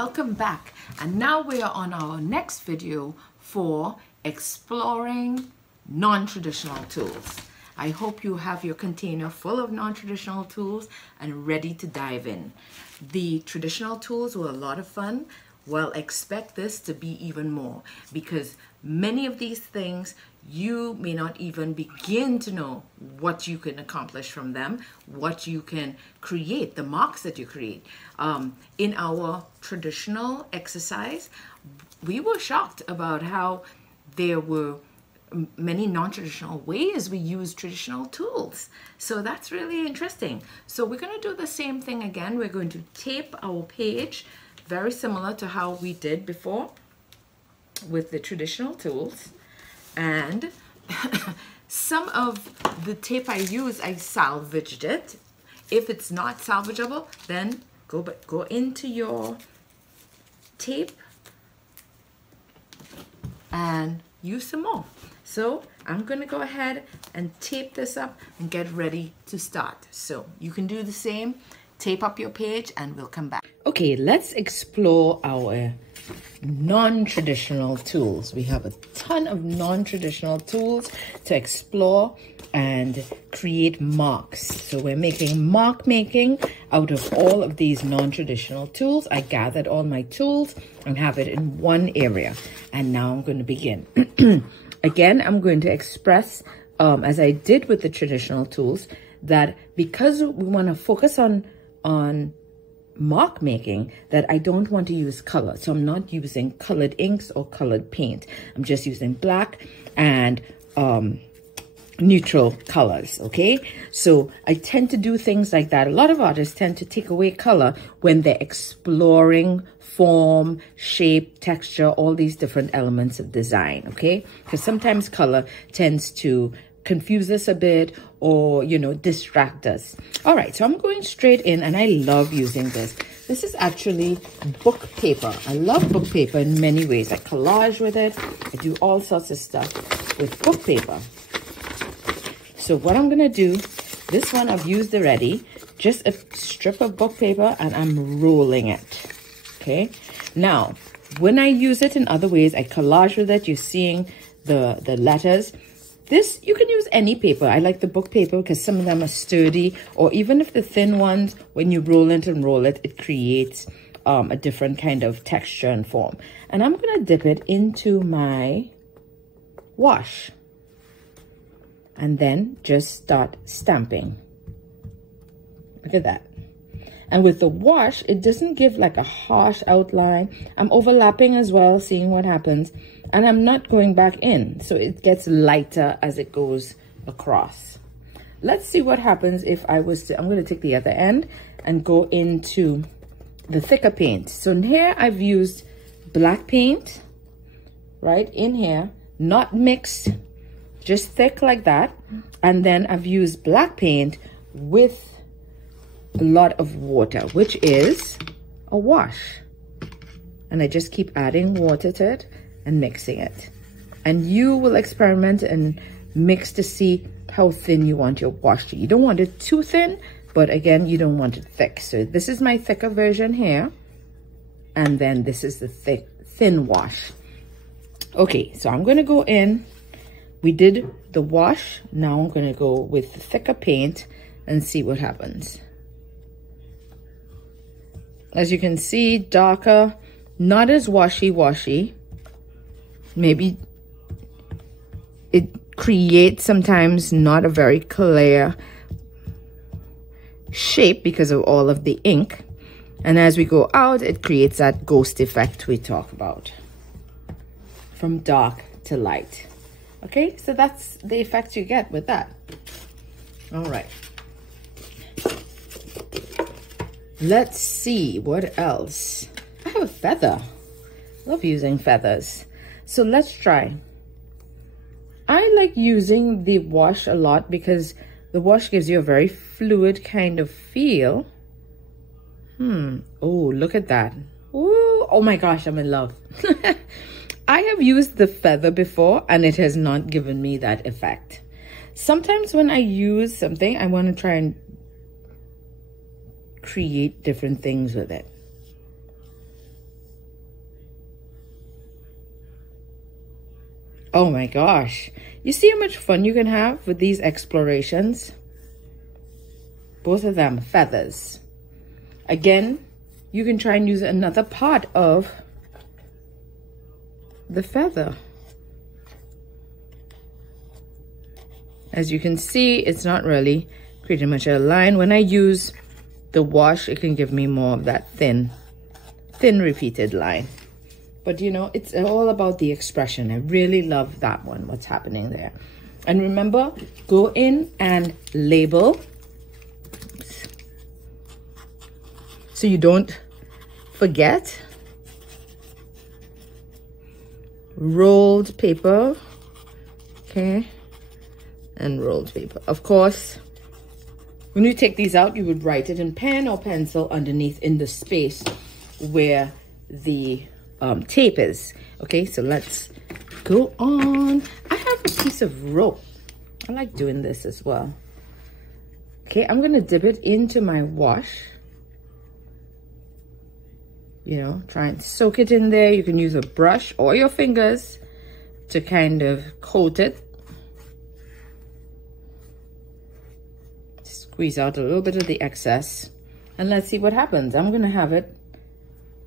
welcome back. And now we are on our next video for exploring non-traditional tools. I hope you have your container full of non-traditional tools and ready to dive in. The traditional tools were a lot of fun. Well, expect this to be even more, because many of these things you may not even begin to know what you can accomplish from them, what you can create, the marks that you create. In our traditional exercise, we were shocked about how there were many non-traditional ways we use traditional tools. So that's really interesting. So we're going to do the same thing again. We're going to tape our page, very similar to how we did before with the traditional tools. And some of the tape I use, I salvaged it. If it's not salvageable, then go into your tape and use some more. So I'm going to go ahead and tape this up and get ready to start. So you can do the same. Tape up your page and we'll come back. Okay, let's explore our non-traditional tools. We have a ton of non-traditional tools to explore and create marks. So we're making mark making out of all of these non-traditional tools. I gathered all my tools and have it in one area. And now I'm going to begin. Again, I'm going to express, as I did with the traditional tools, that because we want to focus on mark making, that I don't want to use color. So I'm not using colored inks or colored paint. I'm just using black and neutral colors, okay? So I tend to do things like that. A lot of artists tend to take away color when they're exploring form, shape, texture, all these different elements of design, okay? Because sometimes color tends to confuse us a bit or, you know, distract us. All right, so I'm going straight in, and I love using this. This is actually book paper. I love book paper in many ways. I collage with it. I do all sorts of stuff with book paper. So what I'm gonna do, this one I've used already, just a strip of book paper, and I'm rolling it, okay? Now, when I use it in other ways, I collage with it. You're seeing the letters. This, you can use any paper. I like the book paper because some of them are sturdy, or even if the thin ones, when you roll it and roll it, it creates a different kind of texture and form. And I'm going to dip it into my wash and then just start stamping. Look at that. And with the wash, it doesn't give like a harsh outline. I'm overlapping as well, seeing what happens. And I'm not going back in, so it gets lighter as it goes across. Let's see what happens if I was to, I'm going to take the other end and go into the thicker paint. So in here, I've used black paint, right in here, not mixed, just thick like that. And then I've used black paint with a lot of water, which is a wash. And I just keep adding water to it and mixing it. And you will experiment and mix to see how thin you want your wash to. You don't want it too thin, but again, you don't want it thick. So this is my thicker version here. And then this is the thin wash. Okay, so I'm gonna go in. We did the wash. Now I'm gonna go with the thicker paint and see what happens. As you can see, darker, not as washy. Maybe it creates sometimes not a very clear shape because of all of the ink. And as we go out, it creates that ghost effect we talk about, from dark to light. Okay, so that's the effect you get with that. All right. Let's see what else. I have a feather. Love using feathers. So let's try. I like using the wash a lot because the wash gives you a very fluid kind of feel. Oh, look at that. Ooh, oh my gosh, I'm in love. I have used the feather before and it has not given me that effect. Sometimes when I use something, I want to try and create different things with it. Oh my gosh. You see how much fun you can have with these explorations? Both of them, feathers. Again, you can try and use another part of the feather. As you can see, it's not really creating much of a line. When I use the wash, it can give me more of that thin repeated line. But you know, it's all about the expression. I really love that one, what's happening there. And remember, go in and label so you don't forget. Rolled paper, okay, and rolled paper. Of course, when you take these out, you would write it in pen or pencil underneath in the space where the tape is. Okay, so let's go on. I have a piece of rope. I like doing this as well. Okay, I'm gonna dip it into my wash. You know, try and soak it in there. You can use a brush or your fingers to kind of coat it. Squeeze out a little bit of the excess. And let's see what happens. I'm gonna have it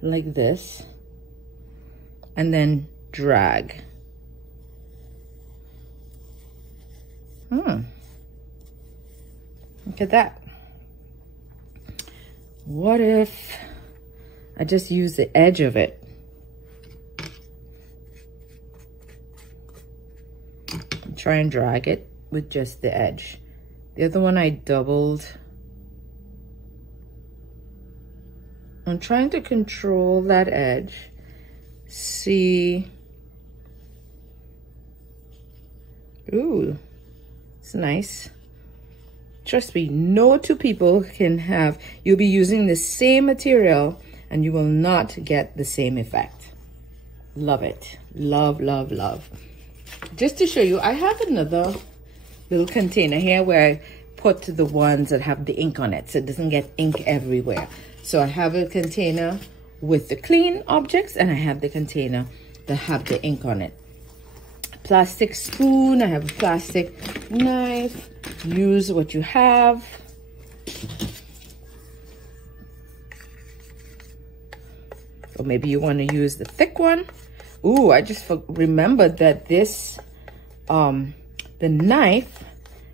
like this. And then drag. Look at that. What if I just use the edge of it? Try and drag it with just the edge. The other one I doubled. I'm trying to control that edge. See. Ooh, it's nice. Trust me, no two people can have, you'll be using the same material and you will not get the same effect. Love it. Love, love, love. Just to show you, I have another little container here where I put the ones that have the ink on it so it doesn't get ink everywhere. So I have a container with the clean objects and I have the container that have the ink on it. Plastic spoon, I have a plastic knife. Use what you have. Or maybe you want to use the thick one. Ooh, I just remembered that this, the knife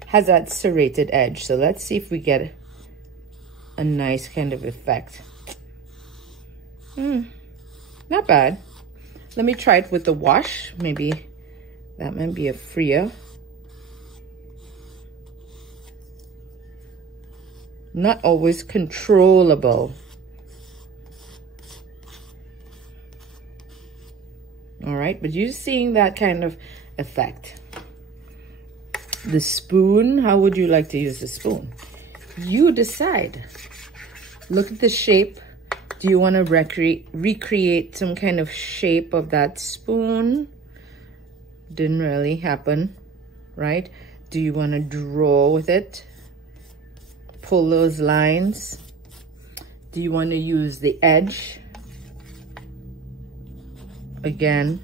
has that serrated edge. So let's see if we get a nice kind of effect. Not bad. Let me try it with the wash. Maybe that might be a freer. Not always controllable. All right, but you're seeing that kind of effect. The spoon, how would you like to use the spoon? You decide. Look at the shape. Do you want to recreate some kind of shape of that spoon? Didn't really happen, right? Do you want to draw with it? Pull those lines. Do you want to use the edge? Again,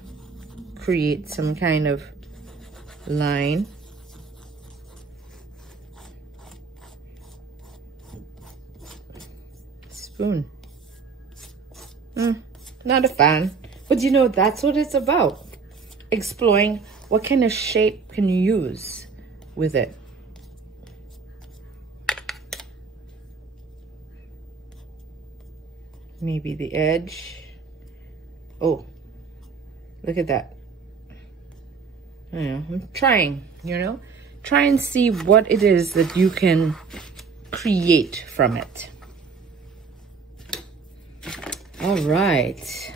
create some kind of line. Spoon. Not a fan, but you know, that's what it's about. Exploring what kind of shape can you use with it. Maybe the edge. Oh, look at that. I know, I'm trying, you know, try and see what it is that you can create from it. All right,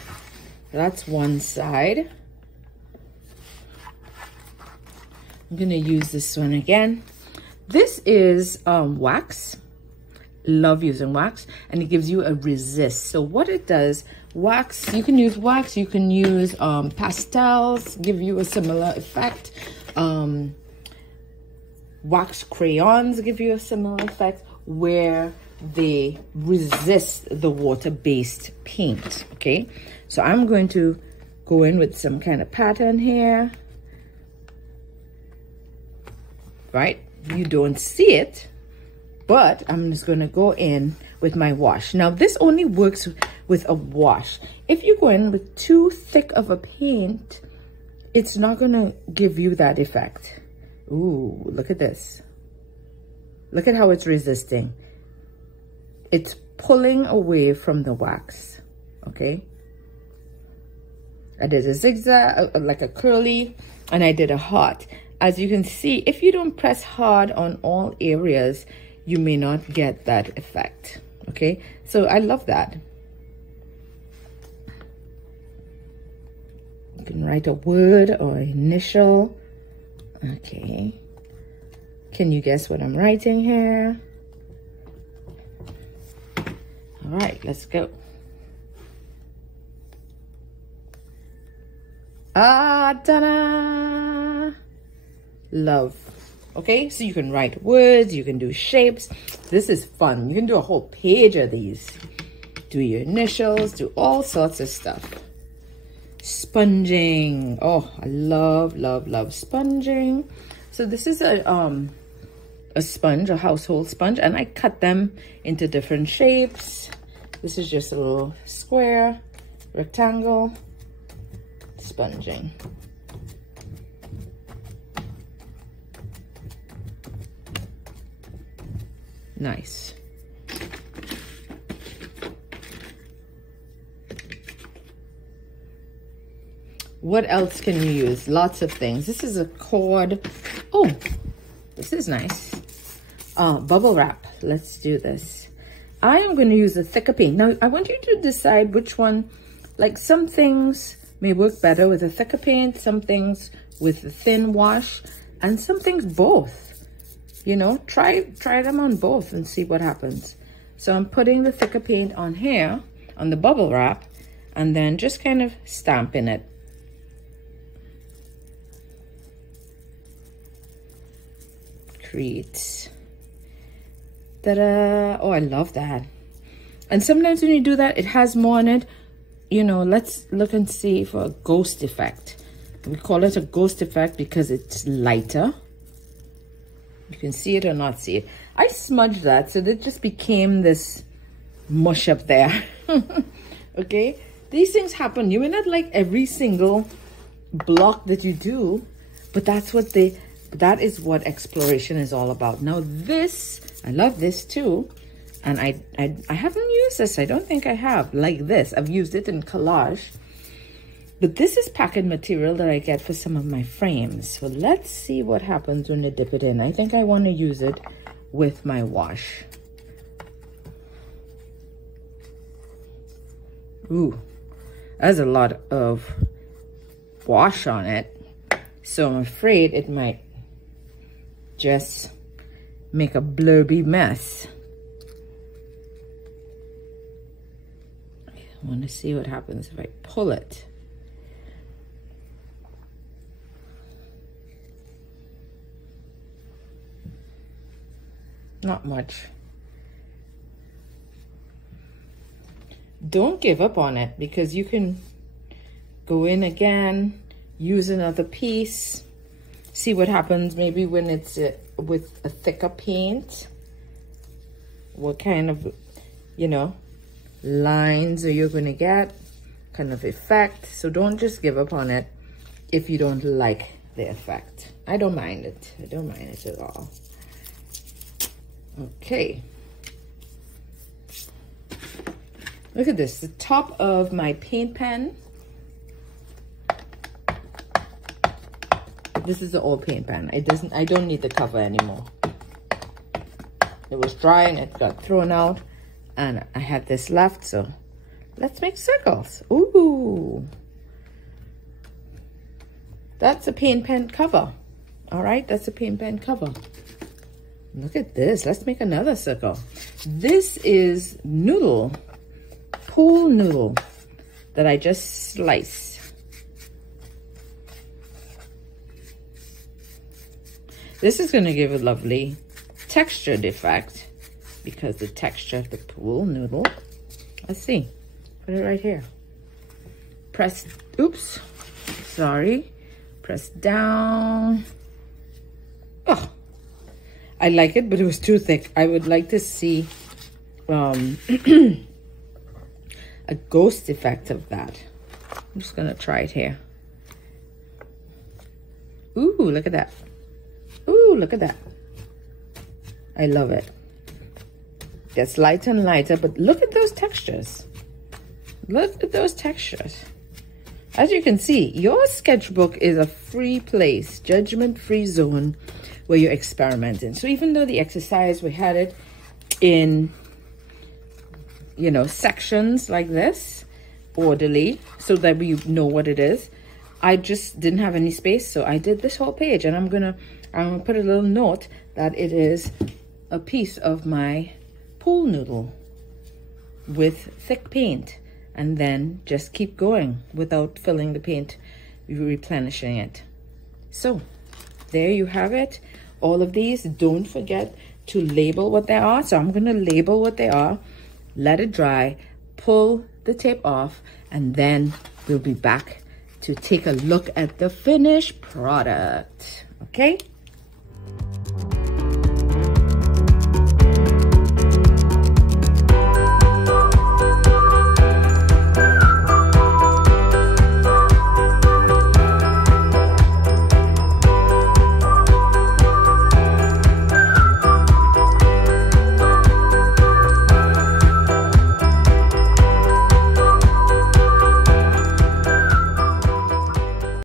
that's one side. I'm gonna use this one again. This is wax. Love using wax, and it gives you a resist. So what it does, wax, you can use wax, you can use pastels, give you a similar effect. Wax crayons give you a similar effect where they resist the water-based paint. Okay, so I'm going to go in with some kind of pattern here. right? You don't see it, but I'm just going to go in with my wash. Now, this only works with a wash. If you go in with too thick of a paint, it's not going to give you that effect. Ooh, look at this. Look at how it's resisting. It's pulling away from the wax, okay? I did a zigzag, like a curly, and I did a heart. As you can see, if you don't press hard on all areas, you may not get that effect, okay? So I love that. You can write a word or initial. Okay. Can you guess what I'm writing here? All right, let's go. Ah, ta-da! Love. Okay, so you can write words, you can do shapes. This is fun. You can do a whole page of these. Do your initials, do all sorts of stuff. Sponging. Oh, I love, love, love sponging. So this is a sponge, a household sponge, and I cut them into different shapes. This is just a little square, rectangle, sponging. Nice. What else can you use? Lots of things. This is a cord. Oh, this is nice. Bubble wrap. Let's do this. I am going to use a thicker paint. Now, I want you to decide which one. Like, some things may work better with a thicker paint, some things with a thin wash, and some things both. You know, try them on both and see what happens. So I'm putting the thicker paint on here, on the bubble wrap, and then just kind of stamping it. Create. Ta-da! Oh, I love that. And sometimes when you do that, it has more on it. You know, let's look and see for a ghost effect. We call it a ghost effect because it's lighter. You can see it or not see it. I smudged that, so it just became this mush up there. Okay? These things happen. You may not like every single block that you do, but that is what exploration is all about. Now this, I love this too. And I haven't used this. I don't think I have. Like this. I've used it in collage. But this is packet material that I get for some of my frames. So let's see what happens when I dip it in. I think I want to use it with my wash. Ooh, that's a lot of wash on it. So I'm afraid it might just make a blurby mess. I want to see what happens if I pull it. Not much. Don't give up on it, because you can go in again, use another piece, see what happens maybe when it's with a thicker paint. What kind of, you know, lines are you going to get, kind of effect. So don't just give up on it if you don't like the effect. I don't mind it. I don't mind it at all. Okay. Look at this, the top of my paint pen. This is the old paint pen. I don't need the cover anymore. It was dry and it got thrown out, and I had this left, so let's make circles. Ooh. That's a paint pen cover. All right, that's a paint pen cover. Look at this. Let's make another circle. This is noodle, pool noodle that I just sliced. This is going to give a lovely textured effect because the texture of the pool noodle. Let's see. Put it right here. Press, oops, sorry. Press down. Oh, I like it, but it was too thick. I would like to see a ghost effect of that. I'm just gonna try it here. Ooh, look at that. Ooh, look at that. I love it. Gets lighter and lighter, but look at those textures. Look at those textures. As you can see, your sketchbook is a free place, judgment-free zone where you're experimenting. So even though the exercise, we had it in, you know, sections like this, orderly, so that we know what it is. I just didn't have any space, so I did this whole page, and I'm gonna put a little note that it is a piece of my pool noodle with thick paint, and then just keep going without filling the paint, replenishing it. So there you have it. All of these, don't forget to label what they are. So I'm gonna label what they are, let it dry, pull the tape off, and then we'll be back to take a look at the finished product. Okay?